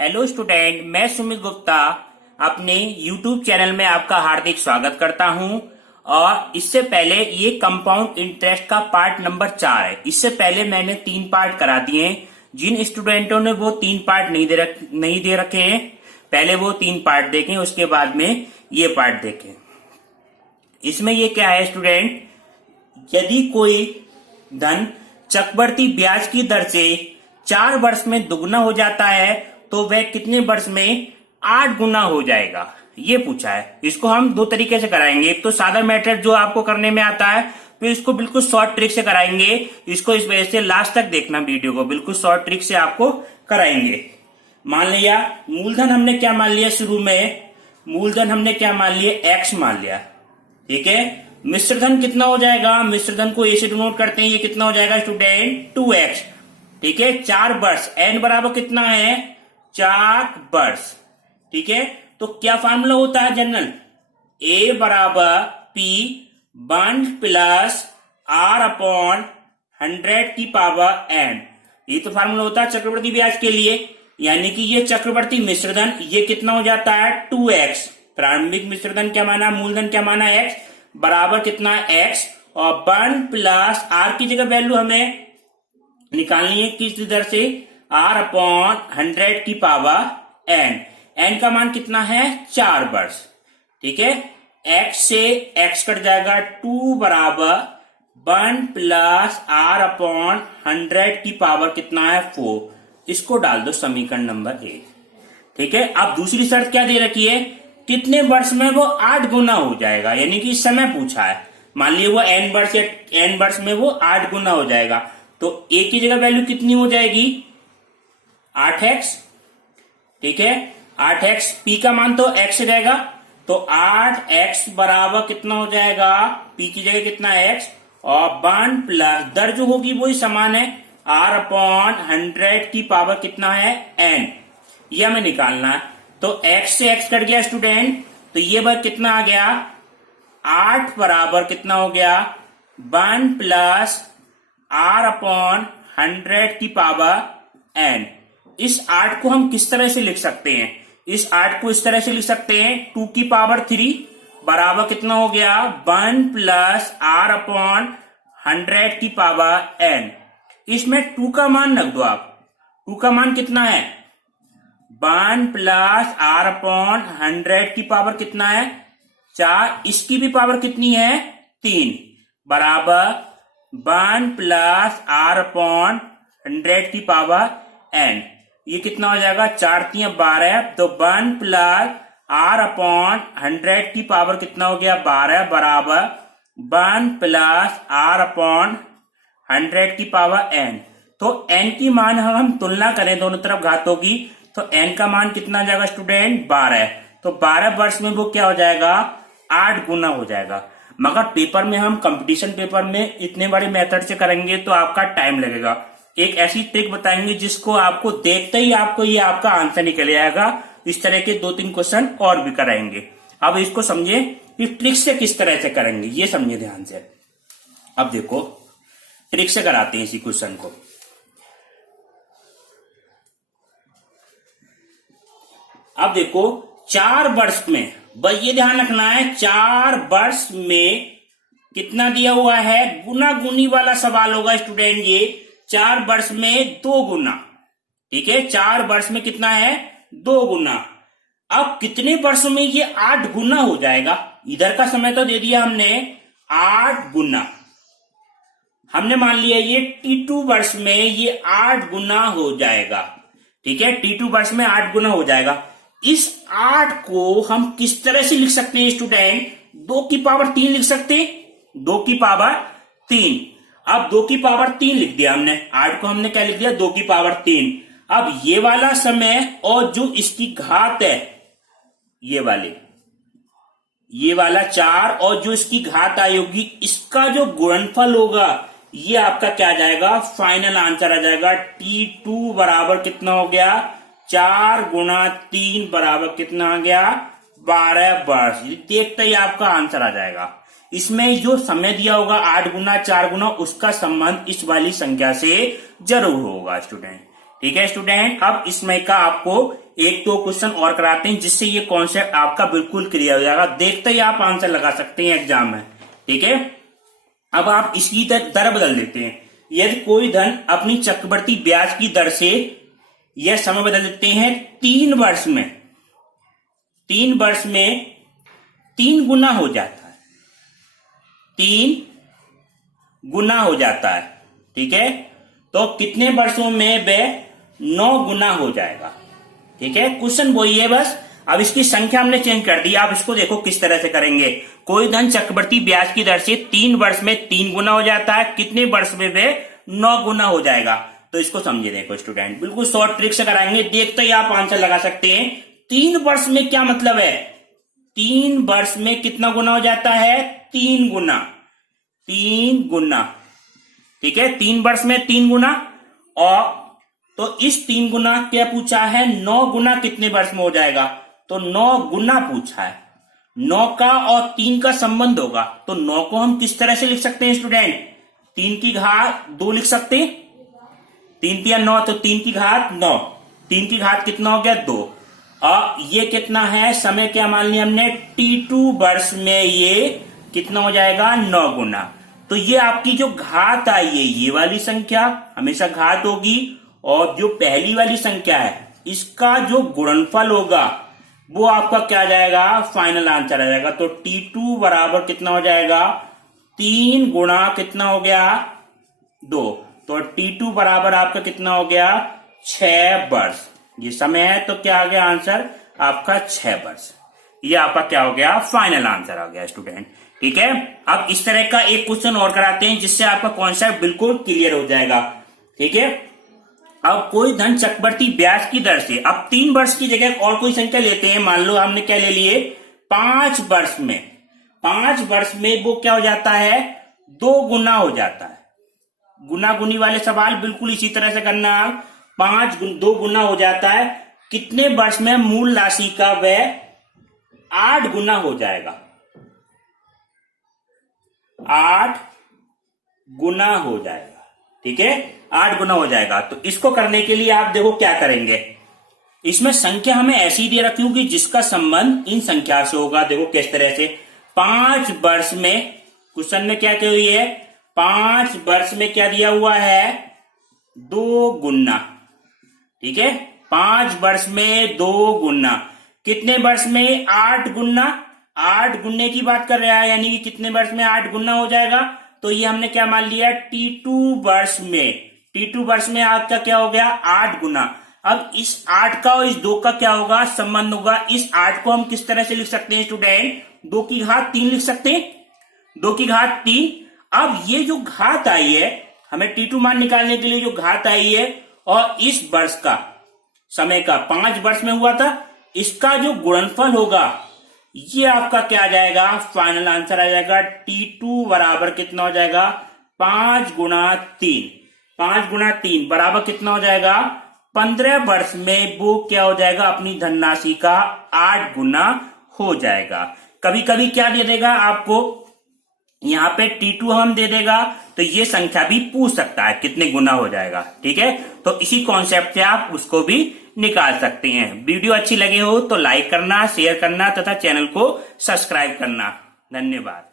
Hello student, मैं सुमित गुप्ता अपने YouTube channel में आपका हार्दिक स्वागत करता हूं। और इससे पहले ये कंपाउंड इंटरेस्ट का पार्ट नंबर 4 है। इससे पहले मैंने 3 पार्ट करा दिए हैं। जिन स्टूडेंटों ने वो 3 पार्ट नहीं दे रखे हैं, पहले वो 3 पार्ट देखें, उसके बाद में ये पार्ट देखें। इसमें ये क्या है स्टूडेंट, यदि कोई धन चक्रवृद्धि ब्याज की दर से 4 वर्ष में दुगना हो जाता है तो वह कितने वर्ष में 8 गुना हो जाएगा, ये पूछा है। इसको हम 2 तरीके से कराएंगे। एक तो सादा मेथड जो आपको करने में आता है, फिर इसको बिल्कुल शॉर्ट ट्रिक से कराएंगे। इसको इस वजह से लास्ट तक देखना वीडियो को, बिल्कुल शॉर्ट ट्रिक से आपको कराएंगे। मान लिया मूलधन हमने क्या मान लिया, शुरू में मूलधन हमने क्या मान लिया, x मान लिया, ठीक है। मिश्रधन कितना हो जाएगा, मिश्रधन को ए से डिनोट करते हैं, ये कितना हो जाएगा स्टूडेंट 2x, ठीक है। 4 वर्ष, n बराबर कितना है 4 वर्ष, ठीक है। तो क्या फार्मूला होता है जनरल, a बराबर p 1 प्लस r अपॉन 100 की पावर n, ये तो फार्मूला होता है चक्रवृद्धि ब्याज के लिए। यानी कि ये चक्रवृद्धि मिश्रधन ये कितना हो जाता है 2x, प्रारंभिक मिश्रधन क्या माना, मूलधन क्या माना x, बराबर कितना है x, और 1 प्लस r की जगह वैल्यू हमें निकालनी है किस दर से, r अपॉन 100 की पावर n का मान कितना है 4 वर्ष, ठीक है। x से x कट जाएगा, 2 बराबर 1 प्लस r अपॉन 100 की पावर कितना है 4, इसको डाल दो समीकरण नंबर 1, ठीक है। अब दूसरी शर्त क्या दे रखी है, कितने वर्ष में वो 8 गुना हो जाएगा, यानी कि समय पूछा है। मान लिया वो n वर्ष या n वर्ष में वो 8 गुना हो जाएगा, तो a की जगह वैल्यू कितनी हो जाएगी 8x, ठीक है। 8x, p का मान तो x रहेगा, तो 8x बराबर कितना हो जाएगा, p की जगह कितना है x, और 1 प्लस दर जो होगी वही समान है, r अपॉन 100 की पावर कितना है n, ये हमें निकालना है। तो x से x कट गया स्टूडेंट, तो ये बार कितना आ गया 8 बराबर कितना हो गया 1 प्लस r अपॉन 100 की पावर n। इस 8 को हम किस तरह से लिख सकते हैं, इस 8 को इस तरह से लिख सकते हैं 2 की पावर 3 बराबर कितना हो गया 1 प्लस r अपॉन 100 की पावर n। इसमें 2 का मान रख दो आप, 2 का मान कितना है 1 प्लस r अपॉन 100 की पावर कितना है 4, इसकी भी पावर कितनी है 3, बराबर 1 प्लस r अपॉन 100 की पावर n। ये कितना हो जाएगा 4 3 12, तो 1 प्लस r अपॉन 100 की पावर कितना हो गया 12, बराबर 1 प्लस r अपॉन 100 की पावर n। तो n की मान हम तुलना करें दोनों तरफ घातों की, तो n का मान कितना जाएगा स्टूडेंट 12, तो 12 वर्ष में वो क्या हो जाएगा 8 गुना हो जाएगा। मगर पेपर में हम कंपटीशन पेपर में इतने बड़े मेथड से करेंगे तो आपका टाइम लगेगा। एक ऐसी ट्रिक बताएंगे जिसको आपको देखते ही आपको ये आपका आंसर निकल आएगा। इस तरह के 2-3 क्वेश्चन और भी कराएंगे। अब इसको समझे कि ट्रिक से किस तरह से करेंगे, ये समझे ध्यान से। अब देखो ट्रिक से कराते हैं इसी क्वेश्चन को। अब देखो 4 वर्ष में, बस ये ध्यान रखना है 4 वर्ष में कितना दिया हुआ है, गुना गुनी वाला सवाल होगा स्टूडेंट। ये 4 वर्ष में 2 गुना, ठीक है। 4 वर्ष में कितना है 2 गुना। अब कितने वर्षों में ये 8 गुना हो जाएगा, इधर का समय तो दे दिया हमने 8 गुना, हमने मान लिया ये T2 वर्ष में ये 8 गुना हो जाएगा, ठीक है। T2 वर्ष में 8 गुना हो जाएगा। इस 8 को हम किस तरह से लिख सकते हैं स्टूडेंट, 2 की पावर 3 लिख सकते हैं, 2 की पावर 3। अब 2 की पावर 3 लिख दिया हमने, 8 को हमने क्या लिख दिया 2 की पावर 3। अब ये वाला समय और जो इसकी घात है, ये वाला 4 और जो इसकी घात आई होगी, इसका जो गुणनफल होगा ये आपका क्या आ जाएगा, फाइनल आंसर आ जाएगा। T2 बराबर कितना हो गया 4 गुना 3 बराबर कितना आ गया 12 वर्ष। देखते ही आपका आंसर आ जाएगा। इसमें जो समय दिया होगा 8 गुना 4 गुना, उसका संबंध इस वाली संख्या से जरूर होगा स्टूडेंट। ठीक है स्टूडेंट, अब इसमें का आपको एक दो क्वेश्चन और कराते हैं जिससे ये कॉन्सेप्ट आपका बिल्कुल क्लियर हो जाएगा। देखते ही आप आंसर लगा सकते हैं एग्जाम में। ठीक है, अब आप इसकी दर बदल देते हैं। यदि कोई धन अपनी चक्रवृद्धि ब्याज की दर से यह समय बदल देते हैं 3 वर्ष में, 3 वर्ष में 3 गुना हो जाता है, 3 गुना हो जाता है। ठीक है, तो कितने वर्षों में वह 9 गुना हो जाएगा। ठीक है, क्वेश्चन वही है, बस अब इसकी संख्या हमने चेंज कर दी। आप इसको देखो किस तरह से करेंगे। कोई धन चक्रवृद्धि ब्याज की दर से 3 वर्ष में 3 गुना हो जाता है, कितने वर्ष में वह 9 गुना हो जाएगा। तो इसको समझिए, देखो स्टूडेंट, बिल्कुल शॉर्ट ट्रिक से कराएंगे, देखते ही आप आंसर लगा सकते हैं। 3 वर्ष में क्या मतलब है, 3 वर्ष में कितना गुना हो जाता है, 3 गुना, 3 गुना। ठीक है, 3 वर्ष में 3 गुना। और तो इस 3 गुना क्या पूछा है, 9 गुना कितने वर्ष में हो जाएगा, तो 9 गुना पूछा है। 9 का और 3 का संबंध होगा, तो 9 को हम किस तरह से लिख सकते हैं स्टूडेंट, 3 की घात 2 लिख सकते हैं। 3 या 9, तो 3 की घात 9, 3 की घात कितना हो गया, 2। और ये कितना है, समय क्या मान लिया हमने, T2 वर्ष में ये कितना हो जाएगा, 9 गुना। तो ये आपकी जो घात आई है, ये वाली संख्या हमेशा घात होगी, और जो पहली वाली संख्या है इसका जो गुणनफल होगा वो आपका क्या आ जाएगा, फाइनल आंसर आ जाएगा। तो T2 बराबर कितना हो जाएगा, 3 गुना कितना हो गया, 2। तो T2 बराबर आपका कितना हो गया, 6 वर्ष। ये समय है, तो क्या आ गया आंसर आपका 6 वर्ष। ये आपका क्या हो गया, फाइनल आंसर आ गया स्टूडेंट। ठीक है, अब इस तरह का एक क्वेश्चन और कराते हैं जिससे आपका कॉन्सेप्ट बिल्कुल क्लियर हो जाएगा। ठीक है, अब कोई धन चक्रवृद्धि ब्याज की दर से, अब 3 वर्ष की जगह और कोई संख्या लेते हैं। मान लो हमने क्या ले लिए, 5 वर्ष में, 5 वर्ष में वो क्या हो जाता है, 2 गुना हो जाता है। गुना गुनी वाले सवाल बिल्कुल इसी तरह से करना। 2 गुना हो जाता है, कितने वर्ष में मूल राशि का वह 8 गुना हो जाएगा, 8 गुना हो जाएगा। ठीक है, 8 गुना हो जाएगा। तो इसको करने के लिए आप देखो क्या करेंगे, इसमें संख्या हमें ऐसी दे रखी होगी जिसका संबंध इन संख्या से होगा। देखो किस तरह से, 5 वर्ष में, क्वेश्चन में क्या कही हुई है, 5 वर्ष में क्या दिया हुआ है, 2 गुना। ठीक है, 5 वर्ष में 2 गुना, कितने वर्ष में, 8 गुना। 8 गुने की बात कर रहा है, यानी कि कितने वर्ष में 8 गुना हो जाएगा। तो ये हमने क्या मान लिया, T2 वर्ष में, T2 वर्ष में आपका क्या हो गया, 8 गुना। अब इस 8 का और इस 2 का क्या होगा, संबंध होगा। इस 8 को हम किस तरह से लिख सकते हैं स्टूडेंट, 2 की घात 3 लिख सकते हैं, 2 की घात 3। अब ये जो घात आई है, हमें T2 मान निकालने के लिए जो घात आई है, और इस वर्ष का समय का 5 वर्ष में हुआ था, इसका जो गुणनफल होगा ये आपका क्या आ जाएगा, फाइनल आंसर आ जाएगा। T2 बराबर कितना हो जाएगा, 5 गुना 3, 5 गुना 3 बराबर कितना हो जाएगा, 15 वर्ष में वो क्या हो जाएगा, अपनी धनराशि का 8 गुना हो जाएगा। कभी कभी क्या दे देगा आपको, यहाँ पे T2 हम दे देगा, तो ये संख्या भी पूछ सकता है कितने गुना हो जाएगा। ठीक है, तो इसी कॉन्सेप्ट से आप उसको भी निकाल सकते हैं। वीडियो अच्छी लगे हो तो लाइक करना, शेयर करना तथा चैनल को सब्सक्राइब करना। धन्यवाद।